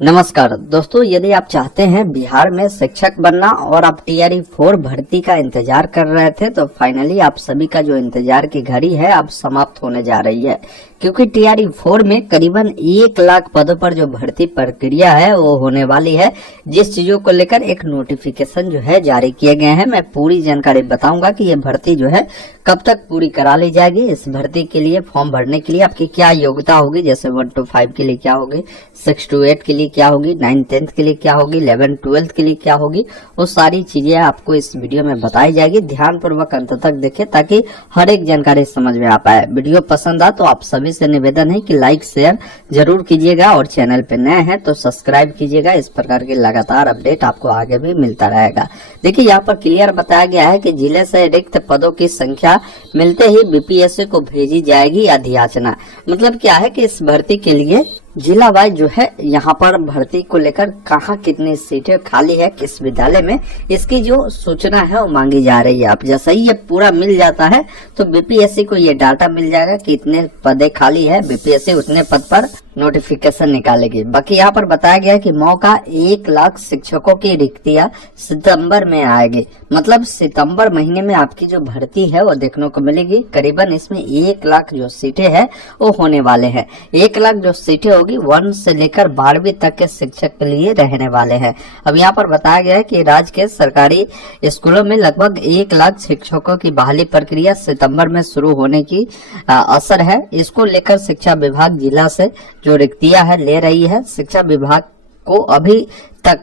नमस्कार दोस्तों, यदि आप चाहते हैं बिहार में शिक्षक बनना और आप टीआरई 4 भर्ती का इंतजार कर रहे थे तो फाइनली आप सभी का जो इंतजार की घड़ी है अब समाप्त होने जा रही है, क्योंकि टीआरई 4 में करीबन 1 लाख पदों पर जो भर्ती प्रक्रिया है वो होने वाली है। जिस चीजों को लेकर एक नोटिफिकेशन जो है जारी किए गए हैं, मैं पूरी जानकारी बताऊंगा कि ये भर्ती जो है कब तक पूरी करा ली जाएगी। इस भर्ती के लिए फॉर्म भरने के लिए आपकी क्या योग्यता होगी, जैसे 1 to 5 के लिए क्या होगी, 6 to 8 के लिए क्या होगी, 9 10th के लिए क्या होगी, 11 12th के लिए क्या होगी, वो सारी चीजें आपको इस वीडियो में बताई जाएगी। ध्यान पूर्वक अंत तक देखें ताकि हर एक जानकारी समझ में आ पाए। वीडियो पसंद आ तो आप सभी से निवेदन है कि लाइक शेयर जरूर कीजिएगा और चैनल पे नए हैं तो सब्सक्राइब कीजिएगा। इस प्रकार की लगातार अपडेट आपको आगे भी मिलता रहेगा। देखिए, यहाँ पर क्लियर बताया गया है कि जिले से रिक्त पदों की संख्या मिलते ही बीपीएससी को भेजी जाएगी अधियाचना। मतलब क्या है कि इस भर्ती के लिए जिला वाइज जो है यहाँ पर भर्ती को लेकर कहाँ कितनी सीटें खाली है, किस विद्यालय में, इसकी जो सूचना है वो मांगी जा रही है। अब जैसा ही ये पूरा मिल जाता है तो बीपीएससी को ये डाटा मिल जाएगा कि इतने पदे खाली है, बीपीएससी उतने पद पर नोटिफिकेशन निकालेगी। बाकी यहाँ पर बताया गया है कि मौका 1 लाख शिक्षकों की रिक्तियां सितंबर में आएगी। मतलब सितंबर महीने में आपकी जो भर्ती है वो देखने को मिलेगी। करीबन इसमें 1 लाख जो सीटें हैं वो होने वाले हैं। 1 लाख जो सीटें होगी 1 से लेकर 12वीं तक के शिक्षक के लिए रहने वाले हैं। अब यहाँ पर बताया गया है कि राज्य के सरकारी स्कूलों में लगभग 1 लाख शिक्षकों की बहाली प्रक्रिया सितंबर में शुरू होने की असर है। इसको लेकर शिक्षा विभाग जिला से जो रिक्तियां है ले रही है। शिक्षा विभाग को अभी तक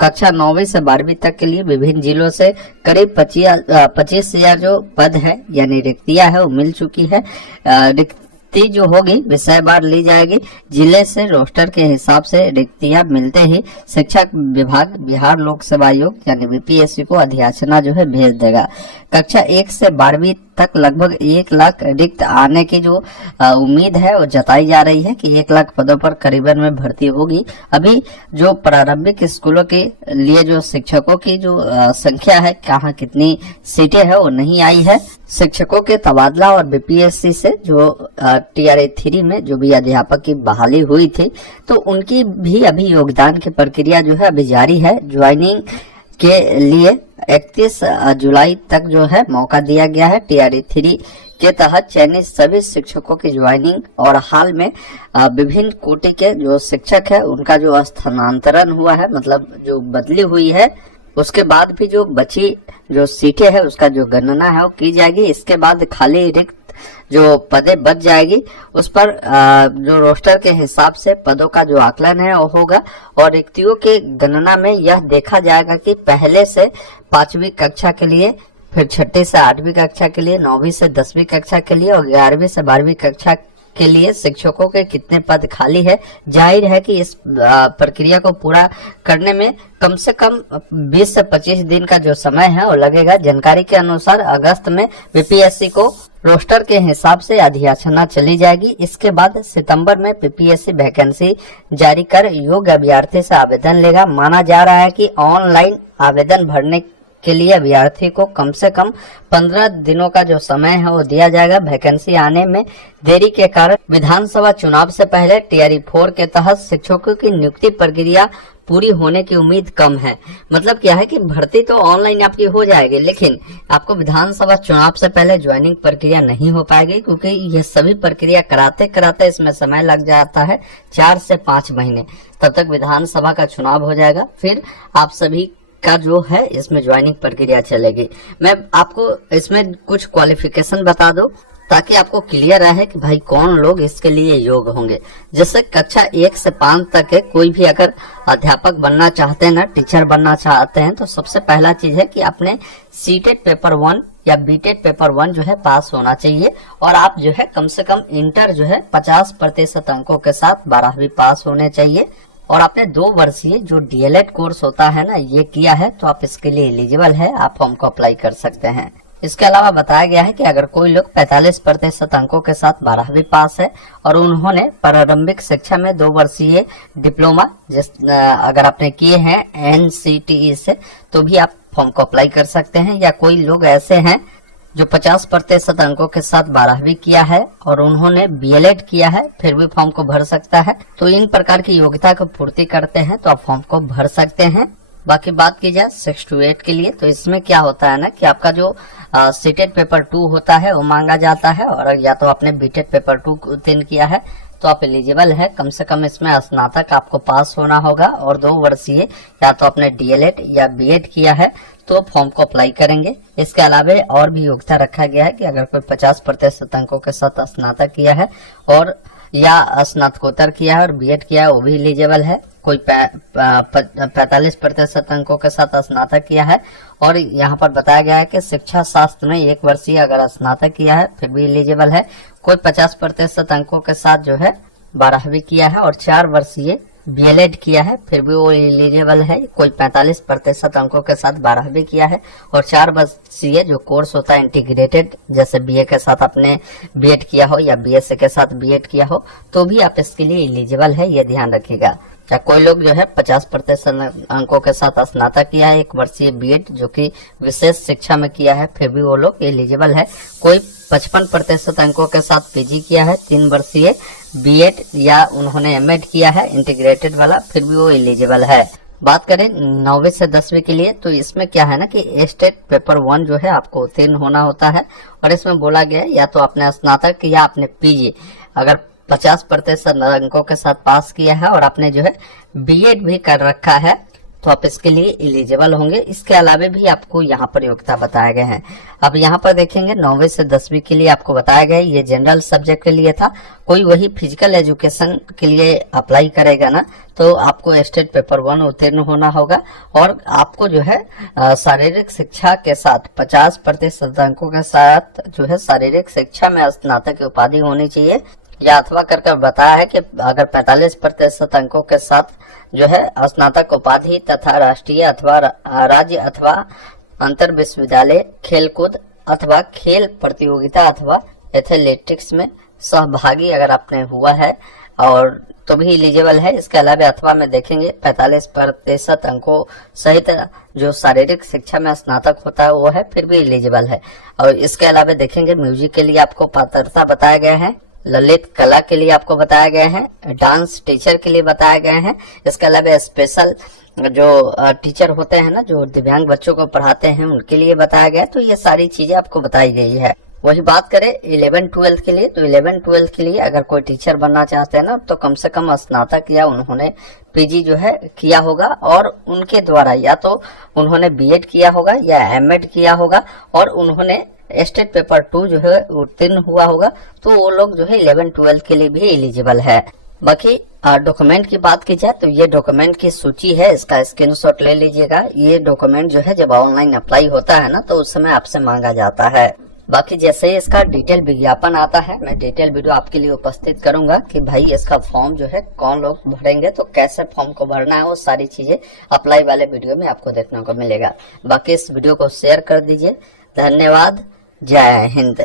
कक्षा 9वीं से 12वीं तक के लिए विभिन्न जिलों से करीब 25,000 जो पद है यानी रिक्तियां है वो मिल चुकी है। रिक्ति जो होगी विषयवार ली जाएगी। जिले से रोस्टर के हिसाब से रिक्तियां मिलते ही शिक्षा विभाग बिहार लोक सेवा आयोग यानी बीपीएससी को अधियाचना जो है भेज देगा। कक्षा 1 से 12वीं तक लगभग 1 लाख रिक्त आने की जो उम्मीद है वो जताई जा रही है कि 1 लाख पदों पर करीबन में भर्ती होगी। अभी जो प्रारंभिक स्कूलों के लिए जो शिक्षकों की जो संख्या है, कहाँ कितनी सीटें है वो नहीं आई है। शिक्षकों के तबादला और बीपीएससी से जो टीआरई 3 में जो भी अध्यापक की बहाली हुई थी तो उनकी भी अभी योगदान की प्रक्रिया जो है अभी जारी है। ज्वाइनिंग के लिए 31 जुलाई तक जो है मौका दिया गया है। टीआरई 3 के तहत चयनित सभी शिक्षकों की ज्वाइनिंग और हाल में विभिन्न कोटि के जो शिक्षक है उनका जो स्थानांतरण हुआ है, मतलब जो बदली हुई है, उसके बाद भी जो बची जो सीटें है उसका जो गणना है वो की जाएगी। इसके बाद खाली रिक्त जो पदे बच जाएगी उस पर जो रोस्टर के हिसाब से पदों का जो आकलन है वो होगा और रिक्तियों के गणना में यह देखा जाएगा कि पहले से 5वीं कक्षा के लिए, फिर 6ठी से 8वीं कक्षा के लिए, 9वीं से 10वीं कक्षा के लिए और 11वीं से 12वीं कक्षा के लिए शिक्षकों के कितने पद खाली है। जाहिर है कि इस प्रक्रिया को पूरा करने में कम से कम 20 से 25 दिन का जो समय है वो लगेगा। जानकारी के अनुसार अगस्त में बीपीएससी को रोस्टर के हिसाब से अधियाचना चली जाएगी। इसके बाद सितंबर में बीपीएससी वैकेंसी जारी कर योग्य अभ्यर्थी से आवेदन लेगा। माना जा रहा है कि ऑनलाइन आवेदन भरने के लिए अभ्यर्थी को कम से कम 15 दिनों का जो समय है वो दिया जाएगा। वैकेंसी आने में देरी के कारण विधानसभा चुनाव से पहले टीआरई 4 के तहत शिक्षकों की नियुक्ति प्रक्रिया पूरी होने की उम्मीद कम है। मतलब क्या है कि भर्ती तो ऑनलाइन आपकी हो जाएगी, लेकिन आपको विधानसभा चुनाव से पहले ज्वाइनिंग प्रक्रिया नहीं हो पाएगी, क्योंकि ये सभी प्रक्रिया कराते कराते इसमें समय लग जाता है 4 से 5 महीने। तब तक विधानसभा का चुनाव हो जाएगा, फिर आप सभी का जो है इसमें ज्वाइनिंग प्रक्रिया चलेगी। मैं आपको इसमें कुछ क्वालिफिकेशन बता दूं ताकि आपको क्लियर रहे कि भाई कौन लोग इसके लिए योग्य होंगे। जैसे कक्षा 1 से 5 तक है, कोई भी अगर अध्यापक बनना चाहते हैं ना, टीचर बनना चाहते हैं, तो सबसे पहला चीज है कि आपने सीटेट पेपर 1 या बीटेट पेपर 1 जो है पास होना चाहिए और आप जो है कम से कम इंटर जो है 50% अंकों के साथ 12वीं पास होने चाहिए और आपने 2 वर्षीय जो डीएलएड कोर्स होता है ना ये किया है तो आप इसके लिए एलिजिबल है, आप फॉर्म को अप्लाई कर सकते हैं। इसके अलावा बताया गया है कि अगर कोई लोग 45% अंकों के साथ 12वीं पास है और उन्होंने प्रारंभिक शिक्षा में 2 वर्षीय डिप्लोमा अगर आपने किए हैं एनसीटीई से तो भी आप फॉर्म को अप्लाई कर सकते हैं। या कोई लोग ऐसे हैं जो 50% अंकों के साथ 12वीं किया है और उन्होंने बीएलएड किया है फिर भी फॉर्म को भर सकता है। तो इन प्रकार की योग्यता को पूर्ति करते हैं तो आप फॉर्म को भर सकते हैं। बाकी बात की जाए 6 to 8 के लिए, तो इसमें क्या होता है ना कि आपका जो सीटेट पेपर 2 होता है वो मांगा जाता है, और या तो आपने बीटेट पेपर 2 उत्तीर्ण किया है तो आप एलिजिबल है। कम से कम इसमें स्नातक आपको पास होना होगा और 2 वर्षीय या तो आपने डीएलएड या बीएड किया है तो फॉर्म को अप्लाई करेंगे। इसके अलावा और भी योग्यता रखा गया है कि अगर कोई 50% अंकों के साथ स्नातक किया है और या स्नातकोत्तर किया है और बीएड किया है वो भी एलिजिबल है। कोई 45% अंकों के साथ स्नातक किया है और यहाँ पर बताया गया है कि शिक्षा शास्त्र में 1 वर्षीय अगर स्नातक किया है फिर भी एलिजिबल है। कोई 50% अंकों के साथ जो है 12वीं किया है और 4 वर्षीय बीएलएड किया है फिर भी वो एलिजिबल है। कोई 45% अंकों के साथ 12वीं किया है और 4 वर्षीय जो कोर्स होता है इंटीग्रेटेड, जैसे बीए के साथ आपने बीएड किया हो या बीएससी के साथ बीएड किया हो तो भी आप इसके लिए एलिजिबल है, ये ध्यान रखिएगा। या कोई लोग जो है 50% अंकों के साथ स्नातक किया है, 1 वर्षीय बीएड जो कि विशेष शिक्षा में किया है फिर भी वो लोग एलिजिबल है। कोई 55% अंकों के साथ पीजी किया है, 3 वर्षीय बीएड या उन्होंने एमएड किया है इंटीग्रेटेड वाला फिर भी वो एलिजिबल है। बात करें 9वीं से 10वीं के लिए, तो इसमें क्या है ना कि स्टेट पेपर 1 जो है आपको उत्तीर्ण होना होता है और इसमें बोला गया है या तो आपने स्नातक या आपने पीजी अगर 50% अंकों के साथ पास किया है और आपने जो है बीएड भी कर रखा है तो आप इसके लिए एलिजिबल होंगे। इसके अलावा भी आपको यहाँ पर योग्यता बताए गए हैं। अब यहाँ पर देखेंगे 9वीं से 10वीं के लिए आपको बताया गया है, ये जनरल सब्जेक्ट के लिए था। कोई वही फिजिकल एजुकेशन के लिए अप्लाई करेगा ना तो आपको स्टेट पेपर 1 उत्तीर्ण होना होगा और आपको जो है शारीरिक शिक्षा के साथ 50% अंकों के साथ जो है शारीरिक शिक्षा में स्नातक की उपाधि होनी चाहिए। या अथवा करके बताया है कि अगर 45% अंकों के साथ जो है स्नातक उपाधि तथा राष्ट्रीय अथवा राज्य अथवा अंतर विश्वविद्यालय खेलकूद अथवा खेल प्रतियोगिता अथवा एथलेटिक्स में सहभागी अगर आपने हुआ है और तो भी एलिजिबल है। इसके अलावा अथवा में देखेंगे 45% अंकों सहित जो शारीरिक शिक्षा में स्नातक होता है वो है फिर भी एलिजिबल है। और इसके अलावा देखेंगे म्यूजिक के लिए आपको पात्रता बताया गया है, ललित कला के लिए आपको बताया गया है, डांस टीचर के लिए बताया गया है। इसके अलावा स्पेशल जो टीचर होते हैं ना जो दिव्यांग बच्चों को पढ़ाते हैं उनके लिए बताया गया है। तो ये सारी चीजें आपको बताई गई है। वही बात करें 11-12 के लिए, तो 11-12 के लिए अगर कोई टीचर बनना चाहते हैं ना तो कम से कम स्नातक या उन्होंने पीजी जो है किया होगा और उनके द्वारा या तो उन्होंने बीएड किया होगा या एमएड किया होगा और उन्होंने स्टेट पेपर 2 जो है उत्तीर्ण हुआ होगा तो वो लोग जो है 11-12 के लिए भी एलिजिबल है। बाकी डॉक्यूमेंट की बात की जाए तो ये डॉक्यूमेंट की सूची है, इसका स्क्रीनशॉट ले लीजिएगा। ये डॉक्यूमेंट जो है जब ऑनलाइन अप्लाई होता है ना तो उस समय आपसे मांगा जाता है। बाकी जैसे ही इसका डिटेल विज्ञापन आता है मैं डिटेल वीडियो आपके लिए उपस्थित करूंगा कि भाई इसका फॉर्म जो है कौन लोग भरेंगे तो कैसे फॉर्म को भरना है, वो सारी चीजें अप्लाई वाले वीडियो में आपको देखने को मिलेगा। बाकी इस वीडियो को शेयर कर दीजिए। धन्यवाद। जय हिंद।